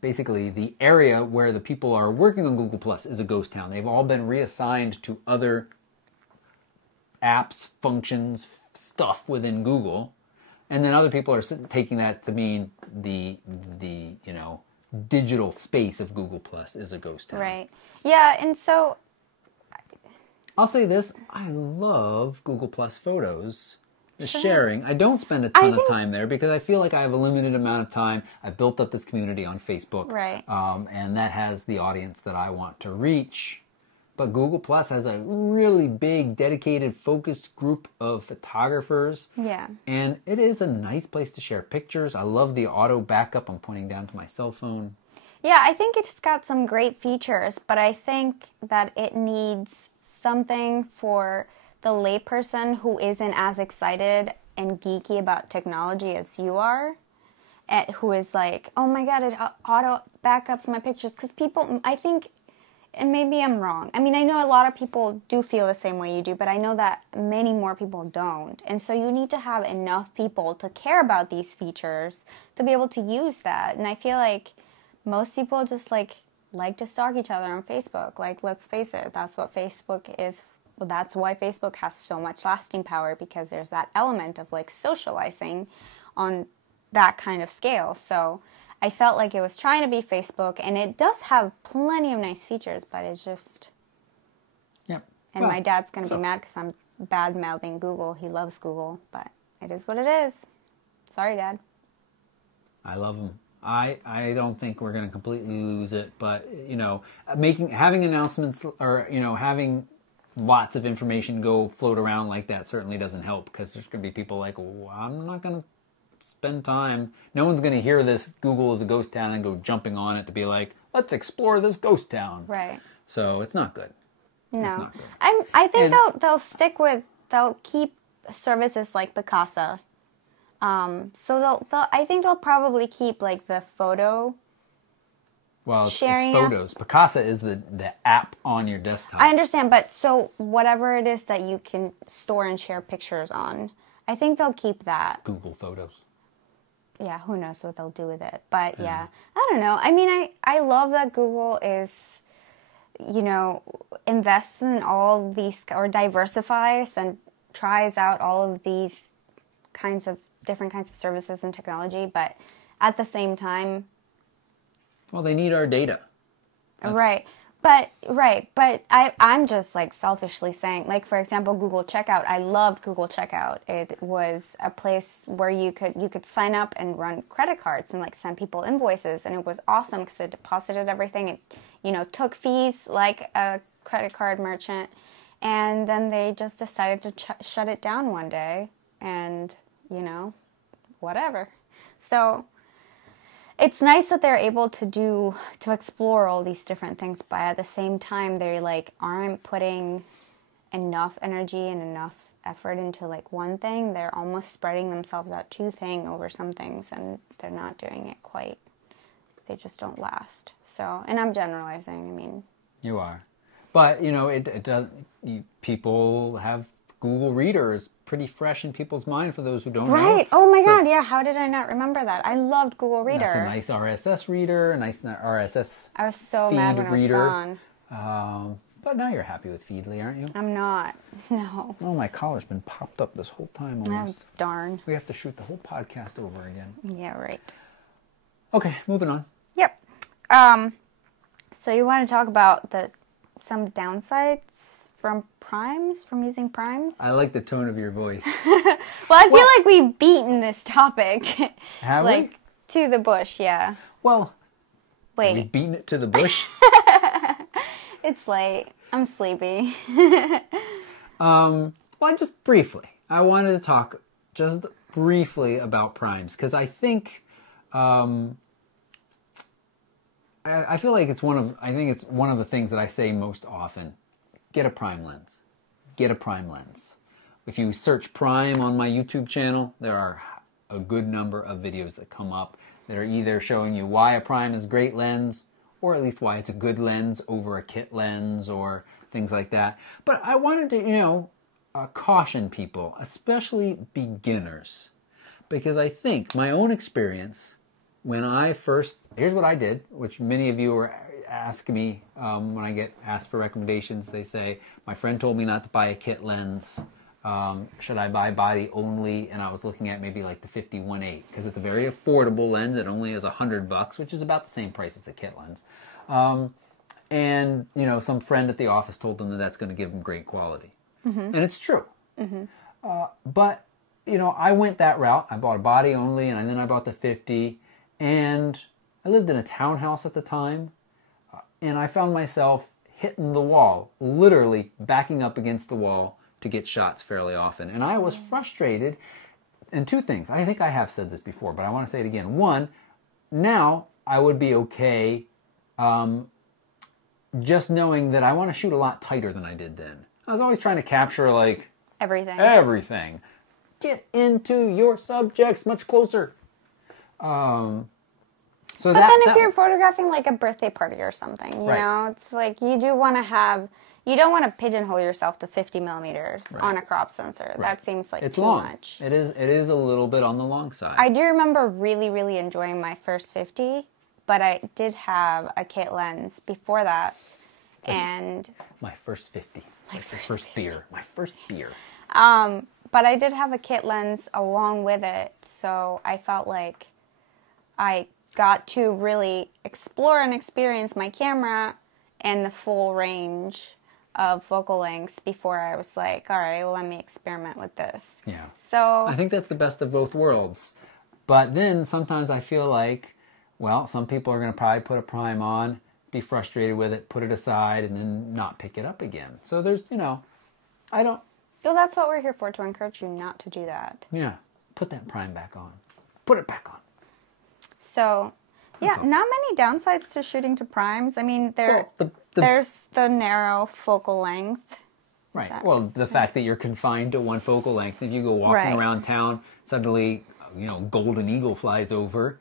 basically the area where the people are working on Google Plus is a ghost town. They've all been reassigned to other apps, functions, stuff within Google. And then other people are taking that to mean the digital space of Google Plus is a ghost town. Right. Yeah, and so... I'll say this, I love Google Plus Photos, the sharing. I don't spend a ton of time there because I feel like I have a limited amount of time. I built up this community on Facebook. Right. And that has the audience that I want to reach. But Google Plus has a really big, dedicated, focused group of photographers. Yeah. And it is a nice place to share pictures. I love the auto backup. I'm pointing down to my cell phone. Yeah, I think it's got some great features, but I think that it needs something for the layperson who isn't as excited and geeky about technology as you are, and who is like, oh my god, it auto backups my pictures. Because people, I think, and maybe I'm wrong. I mean, I know a lot of people do feel the same way you do, but I know that many more people don't. And so you need to have enough people to care about these features to be able to use that. And I feel like most people just like to stalk each other on Facebook. Like, let's face it, that's what Facebook is. Well, that's why Facebook has so much lasting power, because there's that element of like socializing on that kind of scale. So I felt like it was trying to be Facebook, and it does have plenty of nice features, but it's just... Yep. And my dad's going to be mad because I'm bad-mouthing Google. He loves Google, but it is what it is. Sorry, Dad. I love him. I don't think we're going to completely lose it, but, having announcements or, having lots of information go float around like that certainly doesn't help, because there's going to be people like, I'm not going to spend time. No one's going to hear this Google is a ghost town and go jumping on it to be like, let's explore this ghost town. Right. So it's not good. No. It's not good. I think they'll keep services like Picasa. So I think they'll probably keep like the photo. Well, it's photos. Picasa is the app on your desktop. I understand, but so whatever it is that you can store and share pictures on, I think they'll keep that. Google Photos. Yeah, who knows what they'll do with it. But yeah, I don't know. I mean, I love that Google is, invests in all these, or diversifies and tries out all of these different kinds of services and technology, but at the same time... Well, they need our data. Right. But I'm just like selfishly saying, like, for example, Google Checkout. I loved Google Checkout. It was a place where you could sign up and run credit cards and like send people invoices, and it was awesome because it deposited everything. It took fees like a credit card merchant, and then they just decided to shut it down one day, and whatever. So it's nice that they're able to explore all these different things, but at the same time, they like aren't putting enough energy and enough effort into like one thing. They're almost spreading themselves out too thin over some things, and they're not doing it quite. They just don't last. So, and I'm generalizing. I mean, you are, but it does. People have Google Reader is pretty fresh in people's mind for those who don't know. Right. Oh my God. Yeah. How did I not remember that? I loved Google Reader. That's a nice RSS reader, a nice RSS I was so mad when it was gone. But now you're happy with Feedly, aren't you? I'm not. No. Oh, my collar's been popped up this whole time almost. Oh, darn. We have to shoot the whole podcast over again. Yeah, right. Okay, moving on. Yep. So you want to talk about some downsides from primes, from using primes? I like the tone of your voice. Well, I feel like we've beaten this topic. Have we? To the bush, yeah. Well, wait. We've beaten it to the bush? It's late. I'm sleepy. Well, just briefly. I wanted to talk just briefly about primes, because I think... I feel like it's one of the things that I say most often. Get a prime lens. Get a prime lens. If you search prime on my YouTube channel, there are a good number of videos that come up that are either showing you why a prime is a great lens, or at least why it's a good lens over a kit lens, or things like that. But I wanted to, caution people, especially beginners, because I think my own experience, when I first, here's what I did, which many of you ask me when I get asked for recommendations. They say, my friend told me not to buy a kit lens. Should I buy body only? And I was looking at maybe like the 51.8, because it's a very affordable lens. It only is $100, which is about the same price as the kit lens. And, some friend at the office told them that that's going to give them great quality. Mm-hmm. And it's true. Mm-hmm. But, I went that route. I bought a body only, and then I bought the 50. And I lived in a townhouse at the time, and I found myself hitting the wall, literally backing up against the wall to get shots fairly often. And I was frustrated. And two things. I think I have said this before, but I want to say it again. One, now I would be okay just knowing that I want to shoot a lot tighter than I did then. I was always trying to capture, like... Everything. Get into your subjects much closer. But then if you're photographing like a birthday party or something, you know, it's like you do want to have, you don't want to pigeonhole yourself to 50 millimeters on a crop sensor. Right. That seems like too much. It is a little bit on the long side. I do remember really, really enjoying my first 50, but I did have a kit lens before that. And my first 50. My first beer. But I did have a kit lens along with it, so I felt like I got to really explore and experience my camera and the full range of focal lengths before I was like, all right, well, let me experiment with this. Yeah. So I think that's the best of both worlds. But then sometimes I feel like, well, some people are going to probably put a prime on, be frustrated with it, put it aside, and then not pick it up again. So there's, I don't... Well, that's what we're here for, to encourage you not to do that. Yeah. Put that prime back on. Put it back on. So, yeah, not many downsides to shooting to primes. I mean, there's the narrow focal length. Right. Well, the fact that you're confined to one focal length. If you go walking around town, suddenly, golden eagle flies over.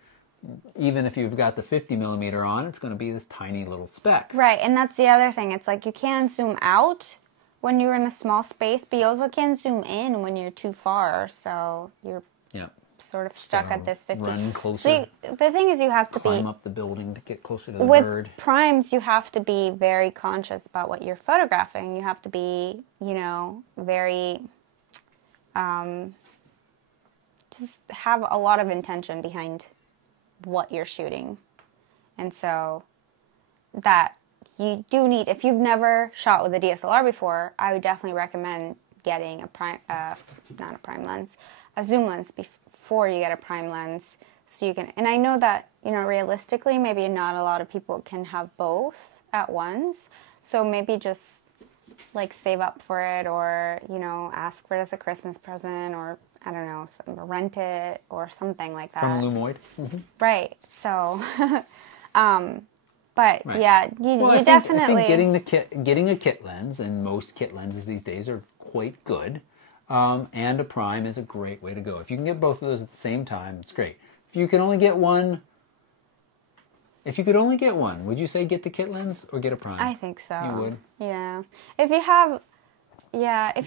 Even if you've got the 50 millimeter on, it's going to be this tiny little speck. Right, and that's the other thing. It's like you can zoom out when you're in a small space, but you also can zoom in when you're too far. So you're sort of stuck at this 50. Run closer. See, the thing is you have to climb up the building to get closer to the bird. With primes, you have to be very conscious about what you're photographing. You have to be, very, just have a lot of intention behind what you're shooting. And so that you do need, if you've never shot with a DSLR before, I would definitely recommend getting a zoom lens before you get a prime lens, so you can, and I know that, realistically, maybe not a lot of people can have both at once, so maybe just, like, save up for it, or, ask for it as a Christmas present, or, I don't know, rent it, or something like that. From Lumoid. Mm-hmm. Right, so, but, yeah, you definitely... I think getting a kit lens, and most kit lenses these days are quite good, and a prime is a great way to go. If you can get both of those at the same time, it's great. If you could only get one, would you say get the kit lens or get a prime? I think so. You would? Yeah. If you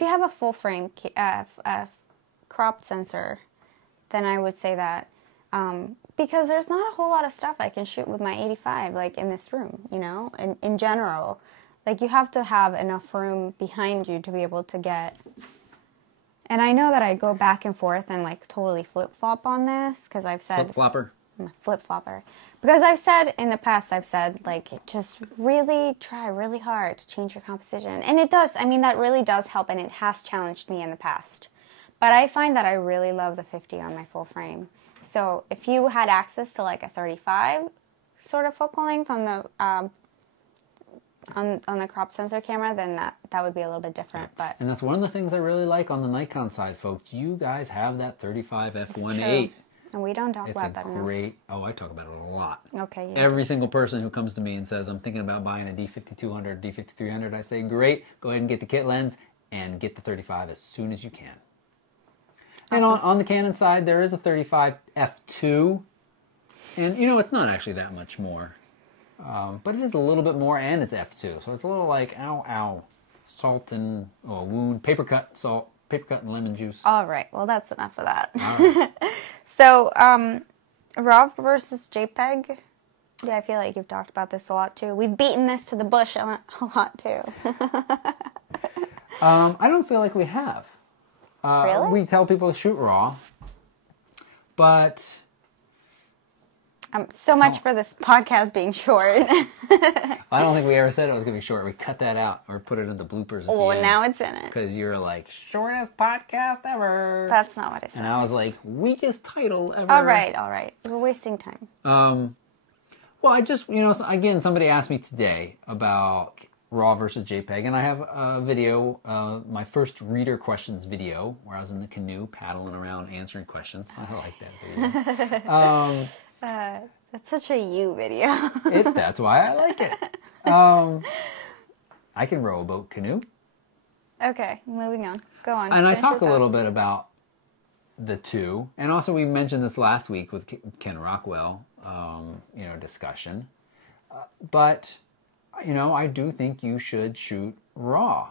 have a full frame cropped sensor, then I would say that, because there's not a whole lot of stuff I can shoot with my 85, like in this room, in general. Like, you have to have enough room behind you to be able to get... And I know that I go back and forth and, like, totally flip-flop on this, because I've said... Flip-flopper? I'm a flip-flopper. Because I've said, in the past, I've said, like, just really try really hard to change your composition. And it does. I mean, that really does help, and it has challenged me in the past. But I find that I really love the 50 on my full frame. So if you had access to, like, a 35 sort of focal length on the crop sensor camera, then that would be a little bit different. Yeah. But and that's one of the things I really like on the Nikon side, folks. You guys have that 35 f1.8. And we don't talk about that enough. I talk about it a lot. Okay. Yeah. Every single person who comes to me and says, I'm thinking about buying a D5200, D5300, I say, great, go ahead and get the kit lens and get the 35 as soon as you can. Awesome. And on the Canon side, there is a 35 f2. And, you know, it's not actually that much more. But it is a little bit more, and it's f2. So it's a little like, ow, ow, salt and wound, paper cut, salt, paper cut and lemon juice. All right. Well, that's enough of that. All right. So, RAW versus JPEG. Yeah, I feel like you've talked about this a lot, too. We've beaten this to the bush a lot, too. I don't feel like we have. Really? We tell people to shoot RAW, but... so much for this podcast being short. I don't think we ever said it was going to be short. We cut that out or put it in the bloopers at the end. Now it's in it. Because you're like, shortest podcast ever. That's not what I said. And I was like, weakest title ever. All right. We're wasting time. Well, I just, you know, again, somebody asked me today about RAW versus JPEG, and I have a video, my first reader questions video, where I was in the canoe paddling around answering questions. I like that video. That's such a you video. That's why I like it. I can row a boat canoe. Okay, moving on. Go on. And I talk a little bit about the two. And also we mentioned this last week with Ken Rockwell, you know, discussion. But, you know, I do think you should shoot RAW.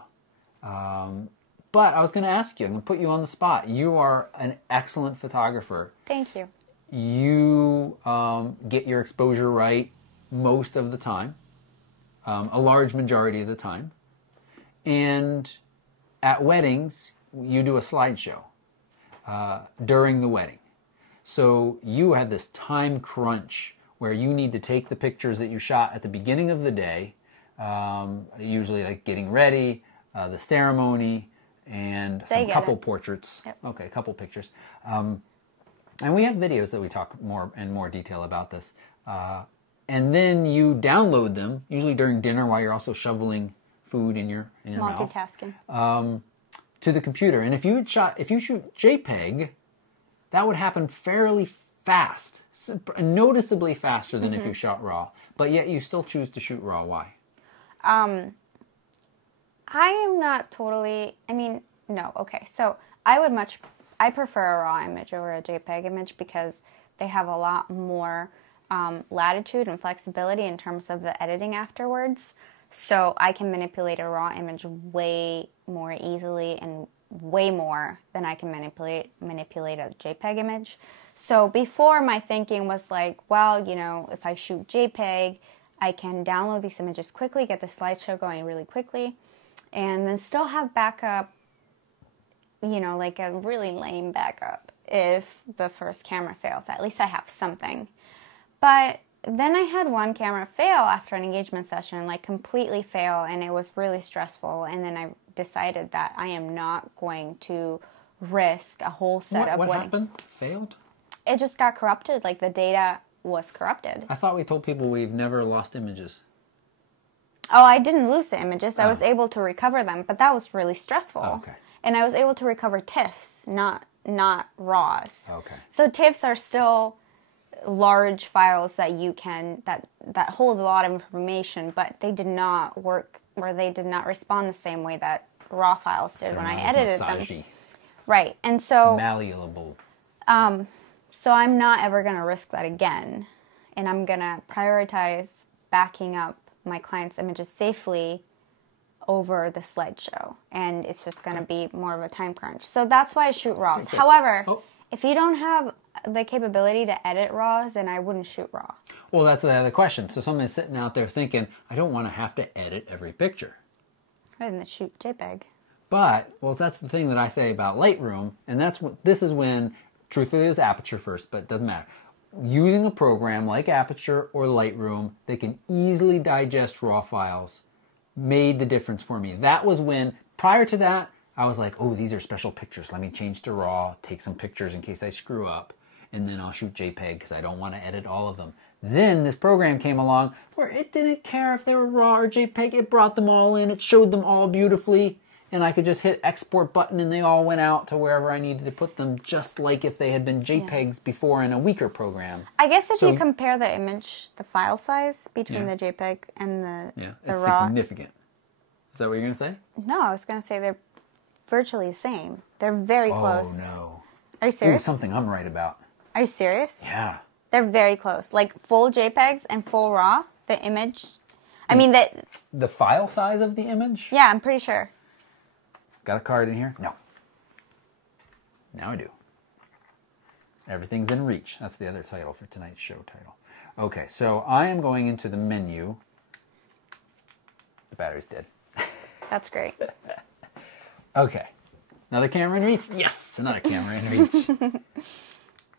But I was going to ask you, I'm going to put you on the spot. You are an excellent photographer. Thank you. You get your exposure right most of the time, a large majority of the time. And at weddings, you do a slideshow during the wedding. So you have this time crunch where you need to take the pictures that you shot at the beginning of the day, usually like getting ready, the ceremony, and some couple portraits. Yep. Okay, a couple pictures. And we have videos that we talk in more detail about this. And then you download them, usually during dinner while you're also shoveling food in your mouth. Multitasking. To the computer. And if you shoot JPEG, that would happen fairly fast, noticeably faster than if you shot RAW. But yet you still choose to shoot RAW. Why? I am not totally, no, okay. So I prefer a RAW image over a JPEG image because they have a lot more latitude and flexibility in terms of the editing afterwards. So I can manipulate a RAW image way more easily and way more than I can manipulate a JPEG image. So before, my thinking was like, well, you know, if I shoot JPEG, I can download these images quickly, get the slideshow going really quickly, and then still have backup, you know, like a really lame backup if the first camera fails. At least I have something. But then I had one camera fail after an engagement session, like completely fail, and it was really stressful. And then I decided that I am not going to risk a whole set of... What happened? Failed? It just got corrupted. Like, the data was corrupted. I thought we told people we've never lost images. Oh, I didn't lose the images. I was able to recover them, but that was really stressful. Oh, okay. And I was able to recover TIFFs, not RAWs. Okay. So TIFFs are still large files that you can that hold a lot of information, but they did not work, or they did not respond the same way that RAW files did when I edited them. Right. And so malleable. So I'm not ever going to risk that again, and I'm going to prioritize backing up my clients' images safely over the slideshow, and it's just going to be more of a time crunch. So that's why I shoot RAWs. Okay. However, if you don't have the capability to edit RAWs, then I wouldn't shoot RAW. Well, that's the other question. So someone's sitting out there thinking, I don't want to have to edit every picture. I didn't shoot JPEG. But, well, that's the thing that I say about Lightroom, and this is when, truthfully, it's Aperture first, but it doesn't matter. Using a program like Aperture or Lightroom that can easily digest RAW files made the difference for me. That was when, prior to that, I was like, oh, these are special pictures. Let me change to RAW, take some pictures in case I screw up, and then I'll shoot JPEG because I don't want to edit all of them. Then this program came along where it didn't care if they were RAW or JPEG. It brought them all in. It showed them all beautifully. And I could just hit export button and they all went out to wherever I needed to put them, just like if they had been JPEGs before in a weaker program. I guess if you compare the image, the file size between the JPEG and the it's RAW. Significant. Is that what you're going to say? No, I was going to say they're virtually the same. They're very close. Oh, no. Are you serious? Ooh, something I'm right about. Are you serious? Yeah. They're very close. Like full JPEGs and full RAW, the image. I mean, the file size of the image? Yeah, I'm pretty sure. Got a card in here? No. Now I do. Everything's in reach. That's the other title for tonight's show title. Okay, so I am going into the menu. The battery's dead. That's great. Okay. Another camera in reach? Yes! Another camera in reach.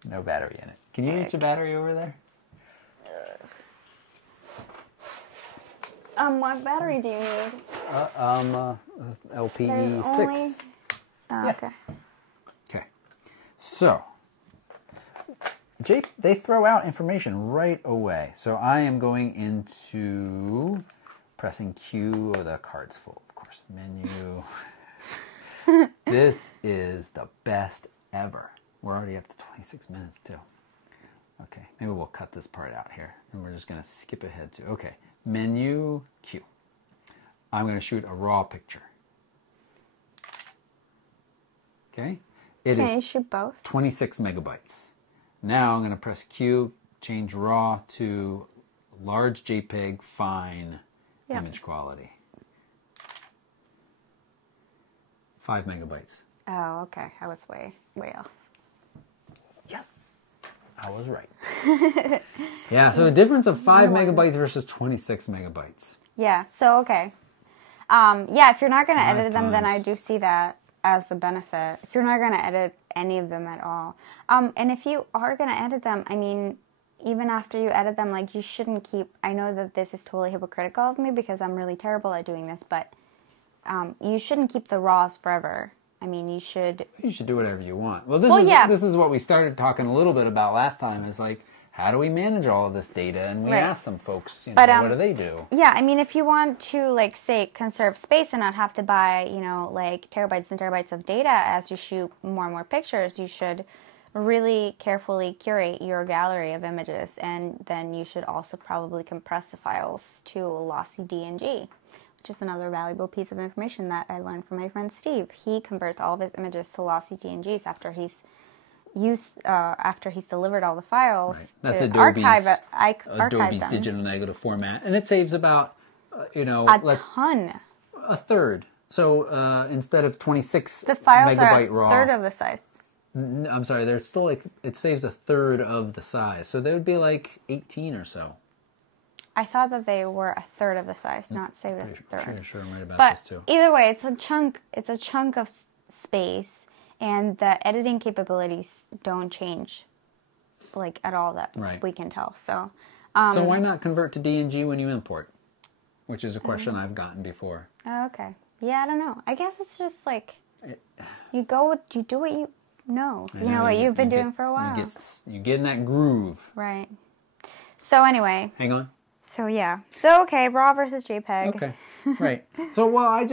No battery in it. Can you reach a battery over there? What battery do you need? LPE6. Oh, okay. Okay. So, they throw out information right away. So I am going into pressing Q. Oh, the card's full, of course. Menu. This is the best ever. We're already up to 26 minutes, too. Okay, maybe we'll cut this part out here. And we're just going to skip ahead to, okay, menu Q. I'm going to shoot a RAW picture. Okay? Can you shoot both? 26 megabytes. Now I'm going to press Q, change RAW to large JPEG, fine image quality. 5 megabytes. Oh, okay. I was way off. Yes, I was right. Yeah, so the difference of 5 megabytes versus 26 megabytes. Yeah, so okay. Yeah, if you're not going to edit them, then I do see that as a benefit. If you're not going to edit any of them at all. And if you are going to edit them, I mean, even after you edit them, like, you shouldn't keep... I know that this is totally hypocritical of me because I'm really terrible at doing this, but you shouldn't keep the RAWs forever. I mean, you should... You should do whatever you want. Well, this is what we started talking a little bit about last time, is like, how do we manage all of this data? And we asked some folks, you know, what do they do? Yeah, I mean, if you want to, like, say, conserve space and not have to buy, you know, like, terabytes and terabytes of data as you shoot more and more pictures, you should really carefully curate your gallery of images. And then you should also probably compress the files to a lossy DNG. Just another valuable piece of information that I learned from my friend Steve. He converts all of his images to lossy DNGs after he's delivered all the files. Right. That's to Adobe's archive them. digital negative format, and it saves about a third. So instead of 26 the files megabyte are raw, a third of the size. I'm sorry, they're still like it saves a third of the size. So they would be like 18 or so. I thought that they were a third of the size, not saved a third. Pretty sure I'm right about this too. Either way, it's a chunk. It's a chunk of space, and the editing capabilities don't change, like, at all that we can tell. So, so why not convert to DNG when you import? Which is a question I've gotten before. Oh, okay. Yeah, I don't know. I guess it's just like you do what you know. You know what you've been doing for a while. You get in that groove. Right. So anyway. Hang on. So yeah. So okay, RAW versus JPEG. Okay. Right. So well, I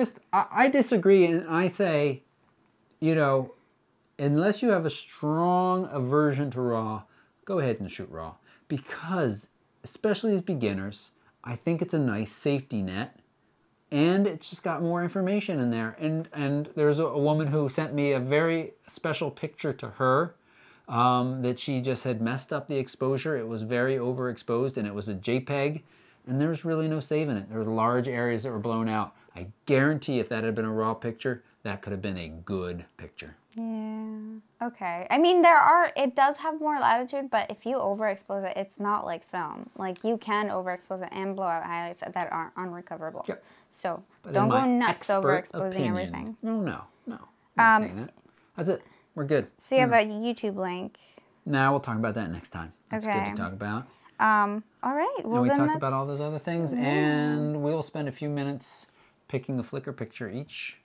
disagree, and I say, you know, unless you have a strong aversion to RAW, go ahead and shoot RAW, because especially as beginners, I think it's a nice safety net, and it's just got more information in there. And there's a woman who sent me a very special picture to her. That she just had messed up the exposure. It was very overexposed, and it was a JPEG, and there was really no saving it. There were large areas that were blown out. I guarantee if that had been a RAW picture, that could have been a good picture. Yeah. Okay. I mean, it does have more latitude, but if you overexpose it, it's not like film. Like, you can overexpose it and blow out highlights that aren't unrecoverable. Yep. So, But don't go nuts overexposing opinion, everything. No. I'm not saying that. That's it. We're good. So you have a YouTube link. Nah, we'll talk about that next time. That's good to talk about. All right. Well, and we then talked about all those other things, and we'll spend a few minutes picking a Flickr picture each.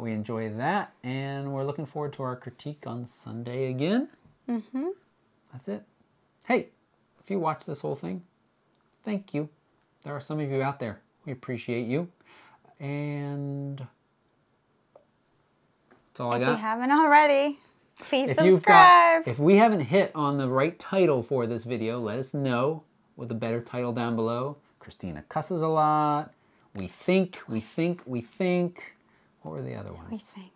We enjoy that, and we're looking forward to our critique on Sunday again. Mm-hmm. That's it. Hey, if you watch this whole thing, thank you. There are some of you out there. We appreciate you. And that's all I got. If you haven't already, please subscribe. If we haven't hit on the right title for this video, let us know with a better title down below. Christina cusses a lot. We think. What were the other ones? We think.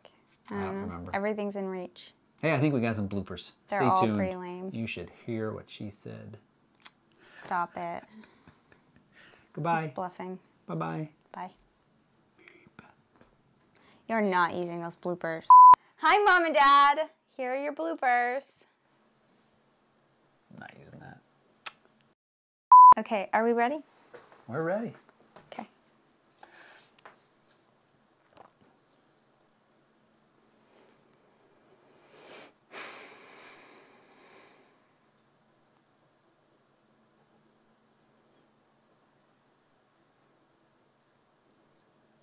I don't remember. Everything's in reach. Hey, I think we got some bloopers. They're Stay all tuned. pretty lame. You should hear what she said. Stop it. Goodbye. He's bluffing. Bye-bye. Bye. You're not using those bloopers. Hi, Mom and Dad. Here are your bloopers. I'm not using that. Okay, are we ready? We're ready. Okay.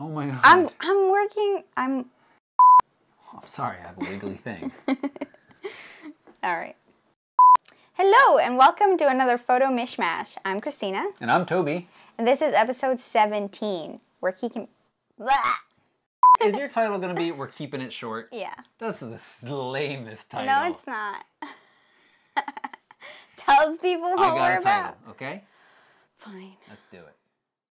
Oh my God. I'm working. I'm sorry, I have a wiggly thing. All right. Hello and welcome to another photo mishmash. I'm Christina. And I'm Toby. And this is episode 17. We're keeping... Blah! Is your title going to be We're Keeping It Short? Yeah. That's the lamest title. No, it's not. Tells people what we're about. Okay? Fine. Let's do it.